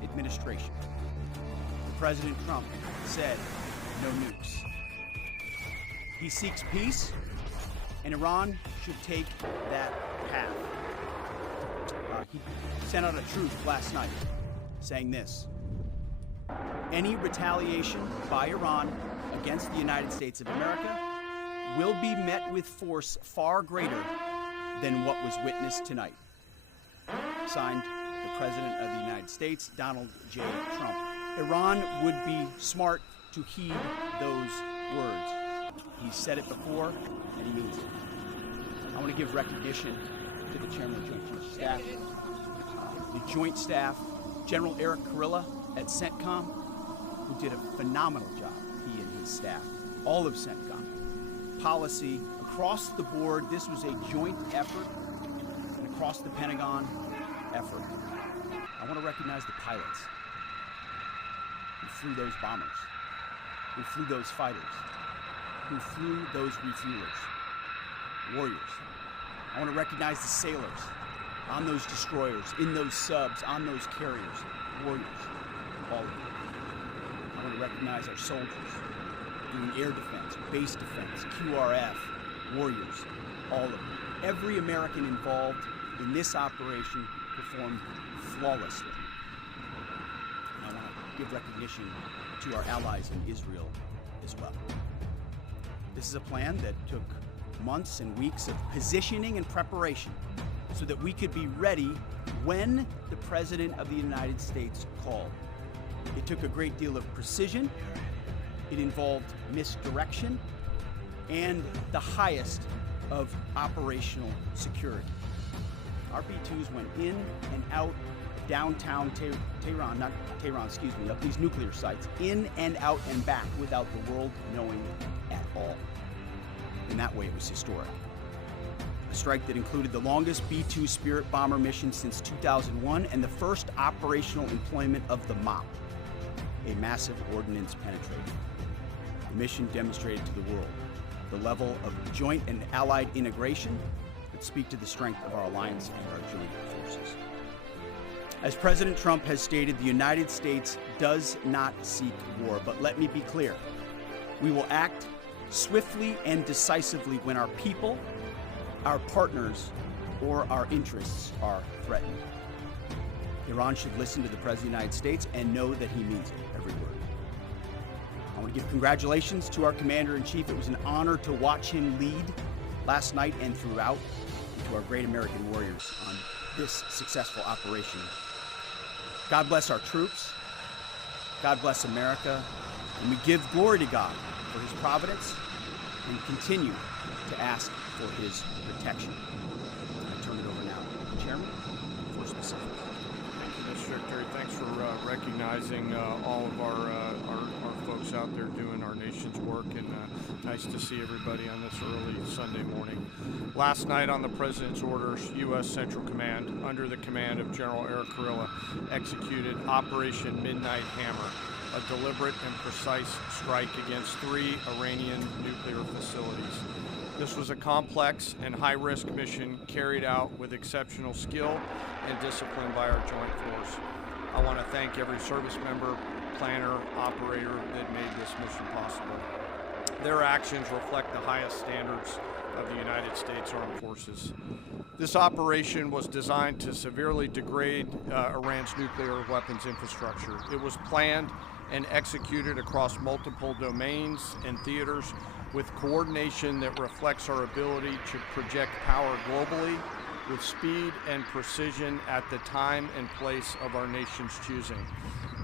this administration. President Trump said no nukes. He seeks peace, and Iran should take that path. He sent out a truth last night saying this: any retaliation by Iran against the United States of America will be met with force far greater than what was witnessed tonight. Signed, the President of the United States, Donald J. Trump. Iran would be smart to heed those words. He said it before, and he means it. I want to give recognition to the Chairman of the Joint Chiefs of Staff, the Joint Staff, General Eric Kurilla at CENTCOM, who did a phenomenal job, he and his staff, all of CENTCOM. Policy across the board, this was a joint effort, and across the Pentagon effort. I want to recognize the pilots who flew those bombers, who flew those fighters, who flew those refuelers, warriors. I want to recognize the sailors on those destroyers, in those subs, on those carriers, warriors, all of them. I want to recognize our soldiers doing air defense, base defense, QRF, warriors, all of them. Every American involved in this operation performed flawlessly. And I want to give recognition to our allies in Israel as well. This is a plan that took months and weeks of positioning and preparation so that we could be ready when the President of the United States called. It took a great deal of precision, it involved misdirection, and the highest of operational security. Our B-2s went in and out of downtown Tehran, of these nuclear sites, in and out and back without the world knowing at all. In that way, it was historic. A strike that included the longest B-2 Spirit bomber mission since 2001 and the first operational employment of the MOP, a massive ordnance penetration. The mission demonstrated to the world the level of joint and allied integration that speak to the strength of our alliance and our joint forces. As President Trump has stated, the United States does not seek war, but let me be clear, we will act swiftly and decisively when our people, our partners, or our interests are threatened. Iran should listen to the President of the United States and know that he means it, every word. I want to give congratulations to our Commander-in-Chief. It was an honor to watch him lead last night and throughout, and to our great American warriors on this successful operation. God bless our troops. God bless America. And we give glory to God for his providence and continue to ask for his protection. I turn it over now to the Chairman for specifics. Thank you, Mr. Secretary. Thanks for recognizing all of our folks out there doing our nation's work, and nice to see everybody on this early Sunday morning. Last night, on the President's orders, U.S. Central Command, under the command of General Eric Kurilla, executed Operation Midnight Hammer, a deliberate and precise strike against 3 Iranian nuclear facilities. This was a complex and high-risk mission carried out with exceptional skill and discipline by our joint force. I want to thank every service member, planner, operator that made this mission possible. Their actions reflect the highest standards of the United States Armed Forces. This operation was designed to severely degrade Iran's nuclear weapons infrastructure. It was planned and executed across multiple domains and theaters with coordination that reflects our ability to project power globally with speed and precision at the time and place of our nation's choosing.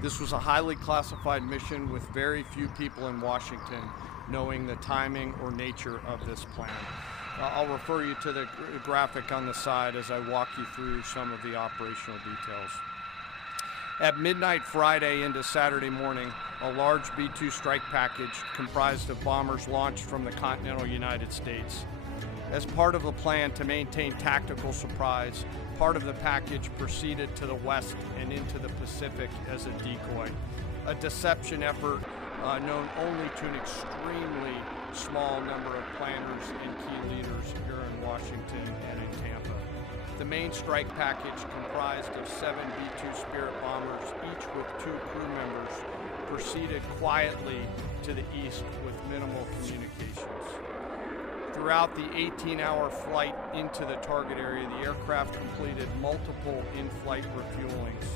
This was a highly classified mission with very few people in Washington knowing the timing or nature of this plan. I'll refer you to the graphic on the side as I walk you through some of the operational details. At midnight Friday into Saturday morning, a large B-2 strike package comprised of bombers launched from the continental United States. As part of the plan to maintain tactical surprise, part of the package proceeded to the west and into the Pacific as a decoy, a deception effort known only to an extremely small number of planners and key leaders here in Washington and in Tampa. The main strike package, comprised of 7 B-2 Spirit bombers, each with 2 crew members, proceeded quietly to the east with minimal communications. Throughout the 18-hour flight into the target area, the aircraft completed multiple in-flight refuelings.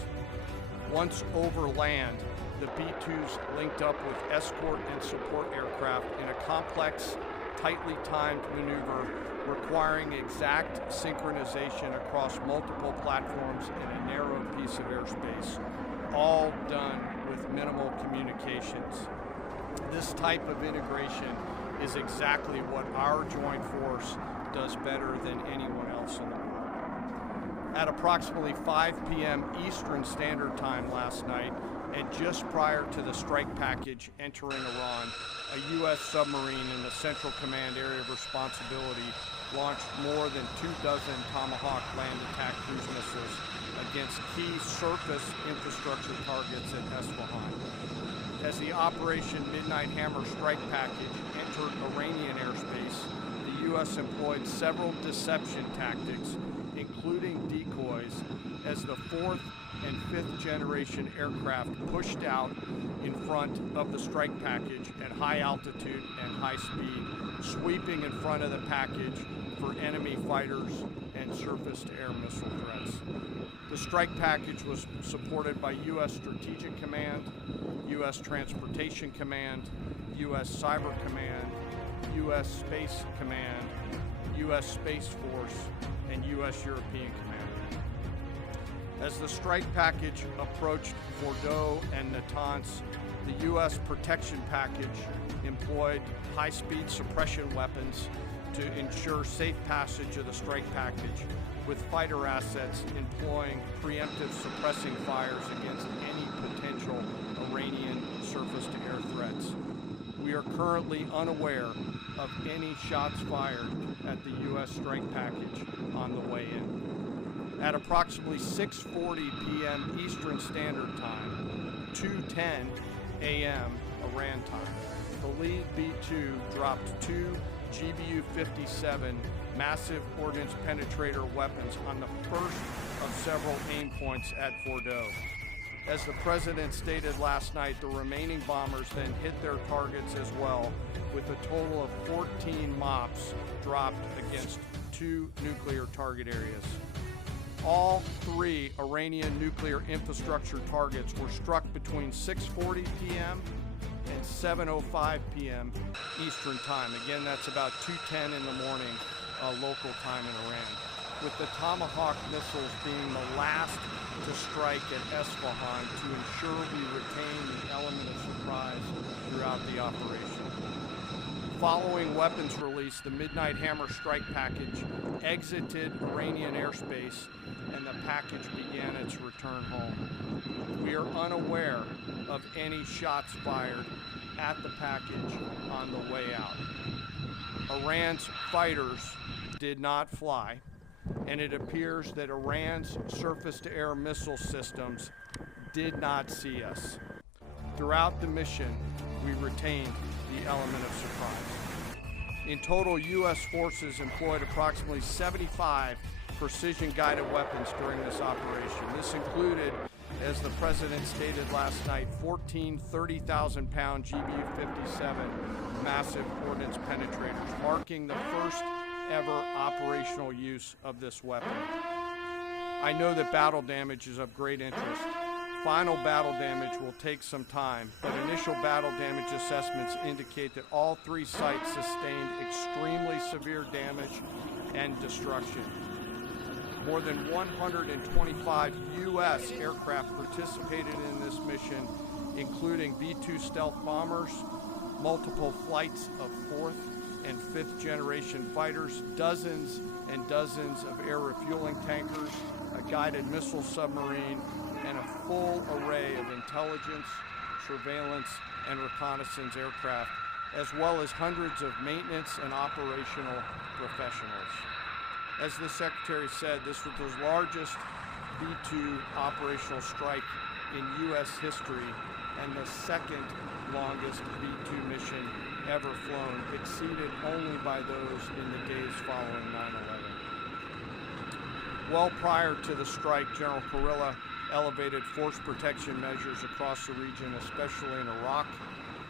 Once over land, the B-2s linked up with escort and support aircraft in a complex, tightly timed maneuver requiring exact synchronization across multiple platforms in a narrow piece of airspace, all done with minimal communications. This type of integration is exactly what our joint force does better than anyone else in the world. At approximately 5 p.m. Eastern Standard Time last night, and just prior to the strike package entering Iran, a U.S. submarine in the Central Command Area of Responsibility launched more than 24 Tomahawk land attack cruise missiles against key surface infrastructure targets at Escalate. As the Operation Midnight Hammer strike package entered Iranian airspace, the U.S. employed several deception tactics, including decoys, as the 4th and 5th generation aircraft pushed out in front of the strike package at high altitude and high speed, sweeping in front of the package for enemy fighters and surface-to-air missile threats. The strike package was supported by U.S. Strategic Command, U.S. Transportation Command, U.S. Cyber Command, U.S. Space Command, U.S. Space Force, and U.S. European Command. As the strike package approached Bordeaux and Natanz, the U.S. protection package employed high-speed suppression weapons to ensure safe passage of the strike package, with fighter assets employing preemptive suppressing fires against any potential Iranian surface-to-air threats. We are currently unaware of any shots fired at the U.S. strike package on the way in. At approximately 6:40 p.m. Eastern Standard Time, 2:10 a.m. Iran time, the lead B-2 dropped 2 GBU-57 massive ordnance penetrator weapons on the first of several aim points at Bordeaux. As the president stated last night, the remaining bombers then hit their targets as well, with a total of 14 MOPs dropped against 2 nuclear target areas. All 3 Iranian nuclear infrastructure targets were struck between 6:40 p.m. and 7:05 p.m. Eastern Time. Again, that's about 2:10 in the morning local time in Iran, with the Tomahawk missiles being the last to strike at Esfahan to ensure we retain the element of surprise throughout the operation. Following weapons release, the Midnight Hammer strike package exited Iranian airspace and the package began its return home. We are unaware of any shots fired at the package on the way out. Iran's fighters did not fly, and it appears that Iran's surface-to-air missile systems did not see us. Throughout the mission, we retained the element of surprise. In total, U.S. forces employed approximately 75 precision-guided weapons during this operation. This included, as the president stated last night, 14 30,000-pound GBU-57 massive ordnance penetrators, marking the first ever operational use of this weapon. I know that battle damage is of great interest. Final battle damage will take some time, but initial battle damage assessments indicate that all 3 sites sustained extremely severe damage and destruction. More than 125 U.S. aircraft participated in this mission, including B-2 stealth bombers, multiple flights of 4th and 5th generation fighters, dozens and dozens of air refueling tankers, a guided missile submarine, and a full array of intelligence, surveillance, and reconnaissance aircraft, as well as hundreds of maintenance and operational professionals. As the Secretary said, this was the largest B-2 operational strike in U.S. history and the second longest B-2 mission ever flown, exceeded only by those in the days following 9/11. Well prior to the strike, General Kurilla elevated force protection measures across the region, especially in Iraq,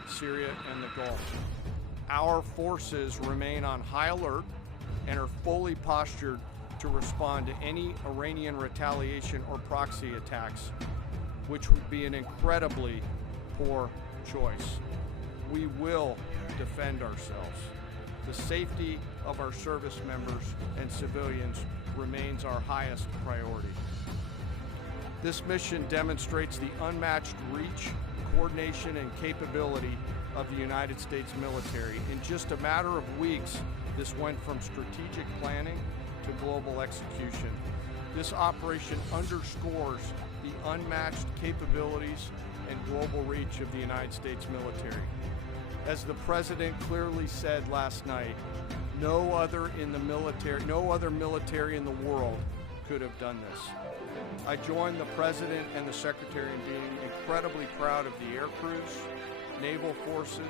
Syria, and the Gulf. Our forces remain on high alert and are fully postured to respond to any Iranian retaliation or proxy attacks, which would be an incredibly poor choice. We will defend ourselves. The safety of our service members and civilians remains our highest priority. This mission demonstrates the unmatched reach, coordination, and capability of the United States military. In just a matter of weeks, this went from strategic planning to global execution. This operation underscores the unmatched capabilities and global reach of the United States military. As the President clearly said last night, no other military in the world could have done this. I join the President and the Secretary in being incredibly proud of the air crews, naval forces,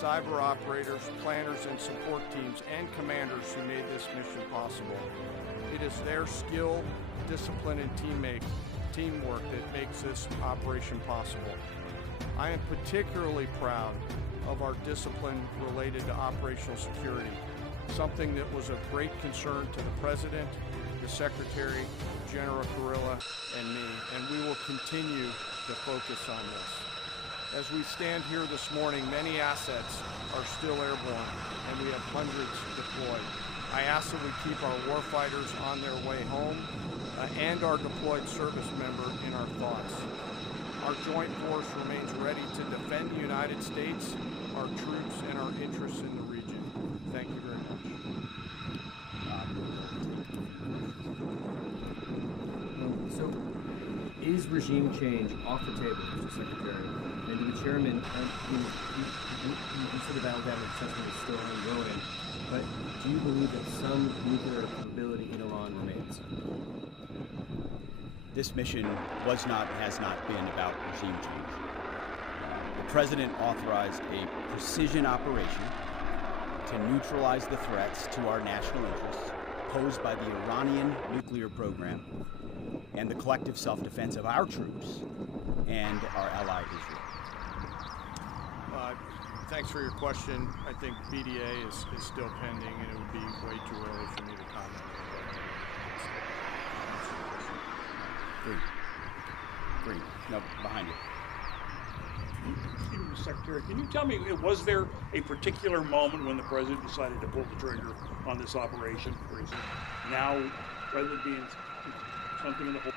cyber operators, planners and support teams, and commanders who made this mission possible. It is their skill, discipline, and teamwork that makes this operation possible. I am particularly proud of our discipline related to operational security, something that was of great concern to the President, the Secretary, General Kurilla, and me, and we will continue to focus on this. As we stand here this morning, many assets are still airborne, and we have hundreds deployed. I ask that we keep our warfighters on their way home and our deployed service member in our thoughts. Our joint force remains ready to defend the United States, our troops, and our interests in the region. Thank you very much. So, is regime change off the table, Mr. Secretary? And to the chairman, you sort of battled down the assessment is still ongoing, but do you believe that some nuclear capability in Iran remains? This mission was not and has not been about regime change. The President authorized a precision operation to neutralize the threats to our national interests posed by the Iranian nuclear program and the collective self-defense of our troops and our ally Israel. Thanks for your question. I think BDA is still pending, and it would be way too early for me to comment. Green. No, behind you. Excuse me, Mr. Secretary, can you tell me, was there a particular moment when the President decided to pull the trigger on this operation? Or is it now, rather than being something in the whole